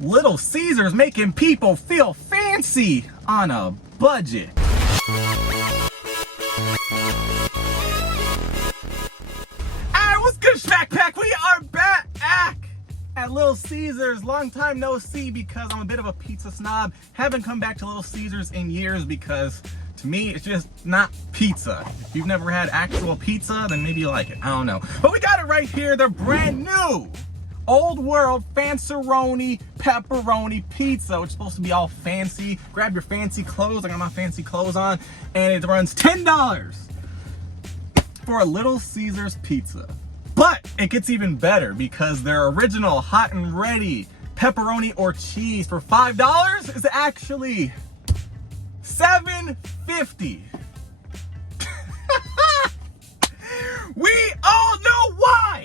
Little Caesars making people feel fancy on a budget. Alright, what's good, Schmack Pack? We are back at Little Caesars. Long time no see because I'm a bit of a pizza snob. Haven't come back to Little Caesars in years because to me it's just not pizza. If you've never had actual pizza, then maybe you like it. I don't know. But we got it right here. They're brand new. Old world Fanceroni Pepperoni pizza, which is supposed to be all fancy. Grab your fancy clothes. I got my fancy clothes on. And it runs $10 for a Little Caesars pizza. But it gets even better because their original hot and ready pepperoni or cheese for $5 is actually $7.50. We all know why.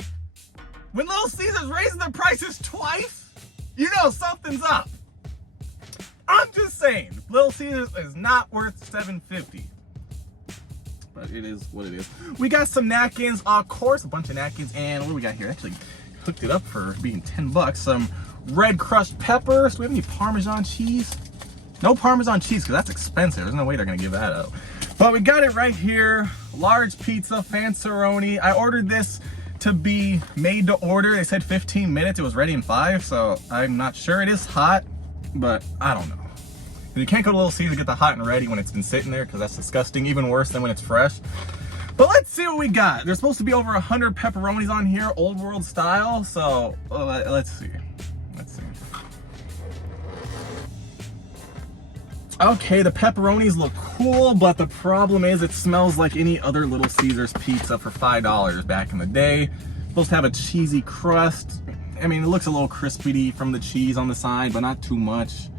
When Little Caesars raising their prices twice, you know something's up. I'm just saying, Little Caesars is not worth $7.50. But it is what it is. We got some napkins, of course, a bunch of napkins, and what do we got here? Actually hooked it up for being $10. Some red crushed peppers. Do we have any Parmesan cheese? No Parmesan cheese, because that's expensive. There's no way they're gonna give that out. But we got it right here. Large pizza, Fanceroni. I ordered this to be made to order. They said 15 minutes. It was ready in 5, so I'm not sure. It is hot, but I don't know. You can't go to Little Caesars to get the hot and ready when it's been sitting there because that's disgusting. Even worse than when it's fresh. But let's see what we got. There's supposed to be over 100 pepperonis on here, old world style. So let's see. Let's see. Okay, the pepperonis look cool, but the problem is it smells like any other Little Caesars pizza for $5 back in the day. Supposed to have a cheesy crust. I mean, it looks a little crispy from the cheese on the side, but not too much.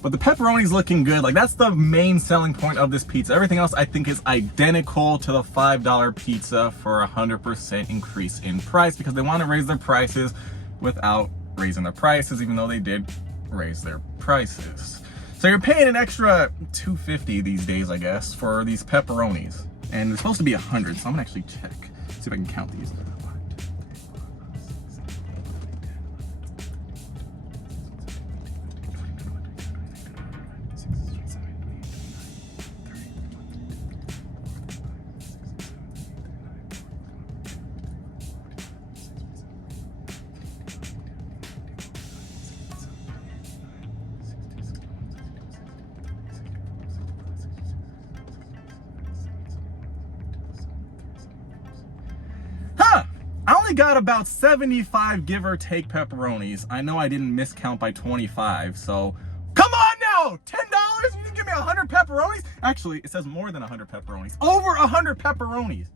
But the pepperoni's looking good. Like, that's the main selling point of this pizza. Everything else I think is identical to the $5 pizza for 100% increase in price because they want to raise their prices without raising their prices, even though they did raise their prices. So you're paying an extra $2.50 these days, I guess, for these pepperonis. And it's supposed to be 100, so I'm gonna actually check. See if I can count these. Got about 75 give or take pepperonis. I know I didn't miscount by 25, so come on now, $10. You can give me 100 pepperonis. Actually, it says more than 100 pepperonis. Over 100 pepperonis.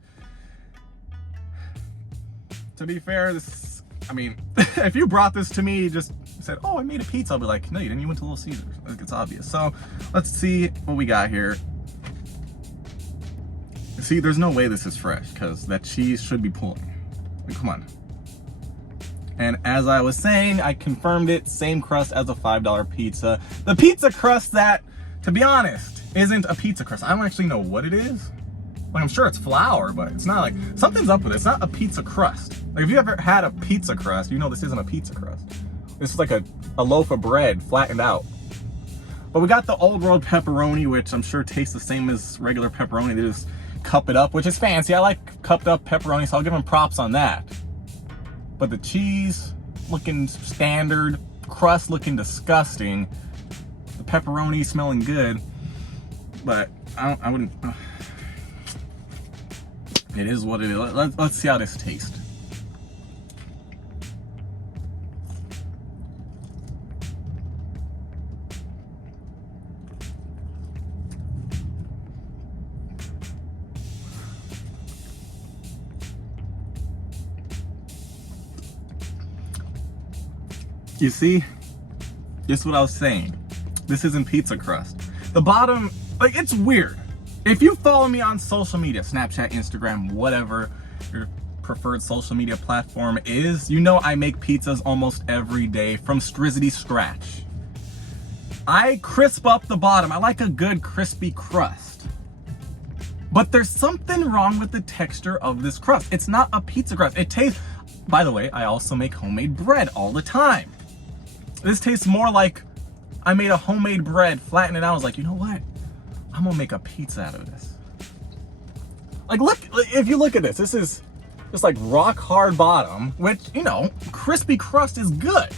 To be fair, this, I mean, if you brought this to me, just said, oh, I made a pizza, I'll be like, no, you didn't. You went to Little Caesars. I think it's obvious. So let's see what we got here. See, there's no way this is fresh because that cheese should be pulling. Come on. And as I was saying, I confirmed it, same crust as a $5 pizza. The pizza crust that, to be honest, isn't a pizza crust. I don't actually know what it is. Like, I'm sure it's flour, but it's not like, something's up with it. It's not a pizza crust. Like, if you ever had a pizza crust, you know this isn't a pizza crust. This is like a loaf of bread flattened out. But we got the old world pepperoni, which I'm sure tastes the same as regular pepperoni. They just cup it up, which is fancy. I like cupped up pepperoni, so I'll give them props on that. But the cheese looking standard, crust looking disgusting, the pepperoni smelling good, but I wouldn't. It is what it is. Let's see how this tastes. You see, this is what I was saying. This isn't pizza crust. The bottom, like, it's weird. If you follow me on social media, Snapchat, Instagram, whatever your preferred social media platform is, you know I make pizzas almost every day from Strizzity scratch. I crisp up the bottom. I like a good crispy crust. But there's something wrong with the texture of this crust. It's not a pizza crust. It tastes, by the way, I also make homemade bread all the time. This tastes more like I made a homemade bread, flattened it out. I was like, you know what? I'm gonna make a pizza out of this. Like, look, if you look at this, this is just like rock hard bottom, which, you know, crispy crust is good.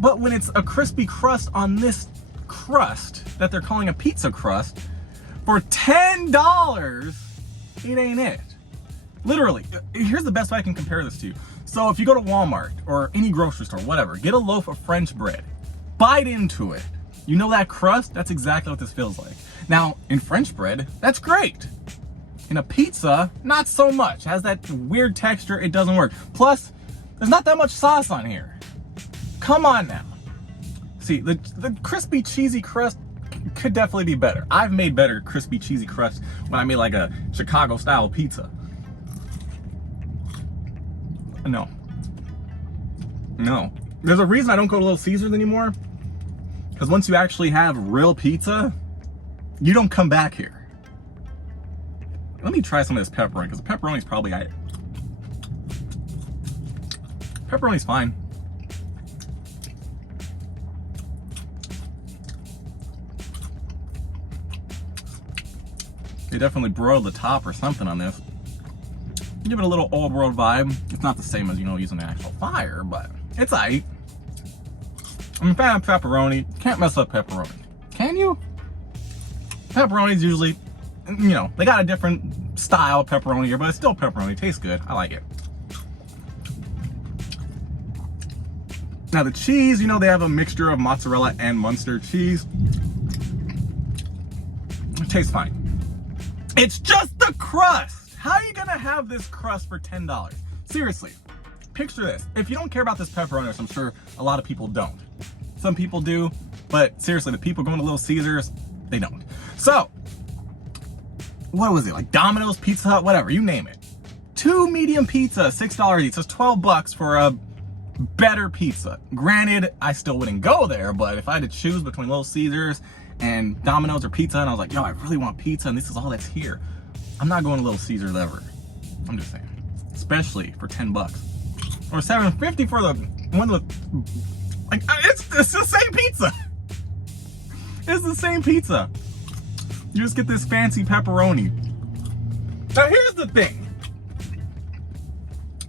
But when it's a crispy crust on this crust that they're calling a pizza crust for $10, it ain't it. Literally, here's the best way I can compare this to. So if you go to Walmart or any grocery store, whatever, get a loaf of French bread, bite into it. You know that crust? That's exactly what this feels like. Now, in French bread, that's great. In a pizza, not so much. It has that weird texture, it doesn't work. Plus, there's not that much sauce on here. Come on now. See, the crispy cheesy crust could definitely be better. I've made better crispy cheesy crust when I made like a Chicago style pizza. No. There's a reason I don't go to Little Caesars anymore. Because once you actually have real pizza, you don't come back here. Let me try some of this pepperoni, because the pepperoni's probably right. Pepperoni's fine. They definitely broiled the top or something on this. Give it a little old world vibe. It's not the same as, you know, using the actual fire, but it's aight. I'm a fan of pepperoni. Can't mess up pepperoni. Can you? Pepperoni's usually, you know, they got a different style of pepperoni here, but it's still pepperoni. It tastes good. I like it. Now the cheese, you know, they have a mixture of mozzarella and Munster cheese. It tastes fine. It's just the crust. How are you gonna have this crust for $10? Seriously, picture this. If you don't care about this pepperoni, which I'm sure a lot of people don't. Some people do, but seriously, the people going to Little Caesars, they don't. So, what was it? Like Domino's, Pizza Hut, whatever, you name it. 2 medium pizza, $6 each. So it's 12 bucks for a better pizza. Granted, I still wouldn't go there, but if I had to choose between Little Caesars and Domino's or Pizza Hut, and I was like, yo, I really want pizza and this is all that's here, I'm not going to Little Caesars ever. I'm just saying. Especially for 10 bucks. Or $7.50 for the one with, like, it's the same pizza. It's the same pizza. You just get this fancy pepperoni. Now here's the thing.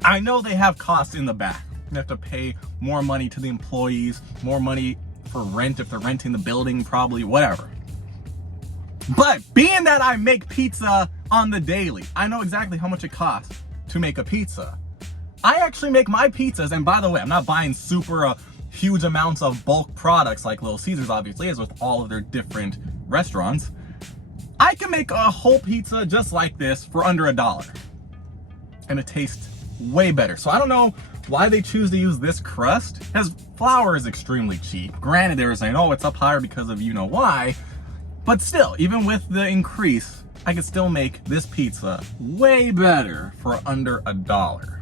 I know they have costs in the back. You have to pay more money to the employees, more money for rent if they're renting the building, probably, whatever. But being that I make pizza on the daily, I know exactly how much it costs to make a pizza. I actually make my pizzas, and by the way, I'm not buying super huge amounts of bulk products like Little Caesars obviously is with all of their different restaurants. I can make a whole pizza just like this for under $1. And it tastes way better. So I don't know why they choose to use this crust, because flour is extremely cheap. Granted, they were saying, oh, it's up higher because of you know why. But still, even with the increase, I could still make this pizza way better for under $1.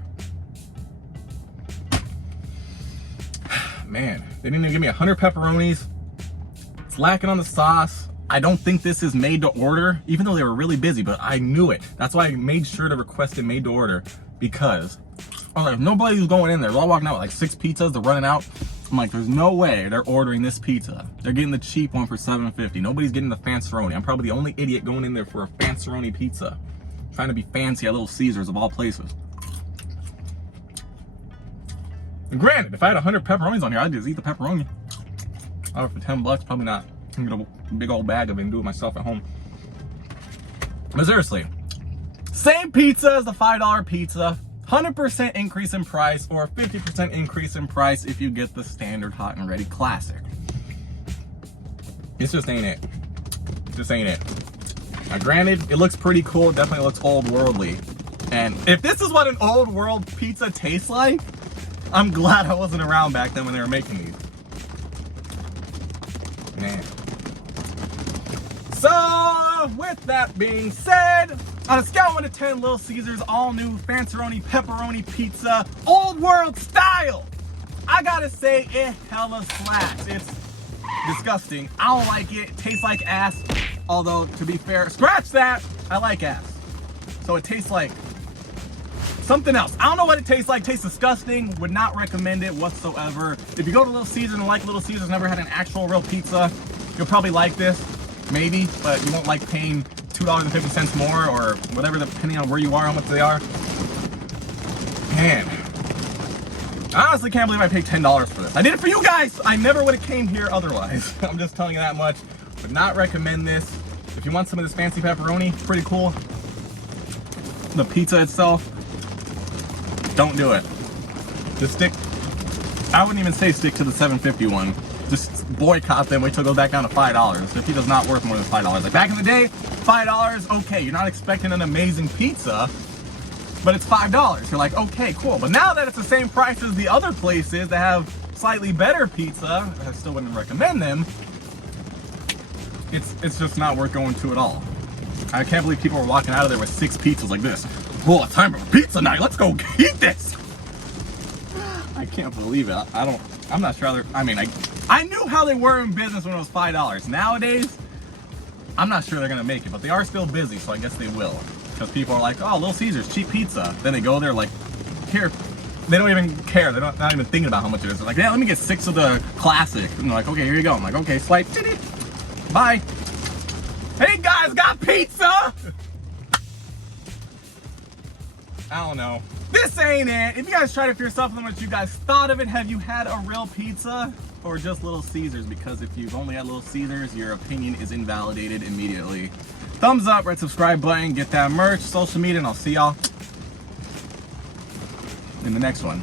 Man, they didn't even give me 100 pepperonis. It's lacking on the sauce. I don't think this is made to order, even though they were really busy, but I knew it. That's why I made sure to request it made to order, because I was like, if nobody's going in there, they're all walking out with like 6 pizzas, they're running out. I'm like, there's no way they're ordering this pizza. They're getting the cheap one for $7.50. Nobody's getting the Fanceroni. I'm probably the only idiot going in there for a Fanceroni pizza. Trying to be fancy at Little Caesars of all places. And granted, if I had 100 pepperonis on here, I'd just eat the pepperoni. Oh, for 10 bucks, probably not. I can get a big old bag of it and do it myself at home. But seriously, same pizza as the $5 pizza, 100% increase in price or 50% increase in price if you get the standard hot and ready classic. This just ain't it. Just ain't it. Now granted, it looks pretty cool. It definitely looks old worldly. And if this is what an old world pizza tastes like, I'm glad I wasn't around back then when they were making these. Man. So, with that being said, on a scale of 1 to 10, Little Caesars all new Fanceroni Pepperoni Pizza, old world style, I gotta say it hella slaps. It's disgusting. I don't like it. It tastes like ass. Although, to be fair, scratch that, I like ass. So it tastes like something else. I don't know what it tastes like. Tastes disgusting. Would not recommend it whatsoever. If you go to Little Caesars and like Little Caesars, never had an actual real pizza, you'll probably like this, maybe, but you won't like paying $2.50 more or whatever, depending on where you are, how much they are. Man, I honestly can't believe I paid $10 for this. I did it for you guys. I never would have came here otherwise. I'm just telling you that much. Would not recommend this. If you want some of this fancy pepperoni, pretty cool. The pizza itself, don't do it. Just stick, I wouldn't even say stick to the $7.50 one. Just boycott them, wait till it goes back down to $5. The pizza's not worth more than $5. Like back in the day, $5, okay, you're not expecting an amazing pizza, but it's $5. You're like, okay, cool. But now that it's the same price as the other places that have slightly better pizza, I still wouldn't recommend them, it's just not worth going to at all. I can't believe people are walking out of there with 6 pizzas like this. Oh, it's time for pizza night. Let's go eat this. I can't believe it. I'm not sure. I mean, I knew how they were in business when it was $5. Nowadays, I'm not sure they're gonna make it, but they are still busy, so I guess they will. Because people are like, oh, Little Caesars, cheap pizza. Then they go there like, here. They don't even care. They're not even thinking about how much it is. They're like, yeah, let me get 6 of the classic. And they're like, okay, here you go. I'm like, okay, swipe. Bye. Hey guys, got pizza! I don't know. This ain't it. If you guys tried it for yourself, let me know what you guys thought of it. Have you had a real pizza or just Little Caesars? Because if you've only had Little Caesars, your opinion is invalidated immediately. Thumbs up, red subscribe button, get that merch, social media, and I'll see y'all in the next one.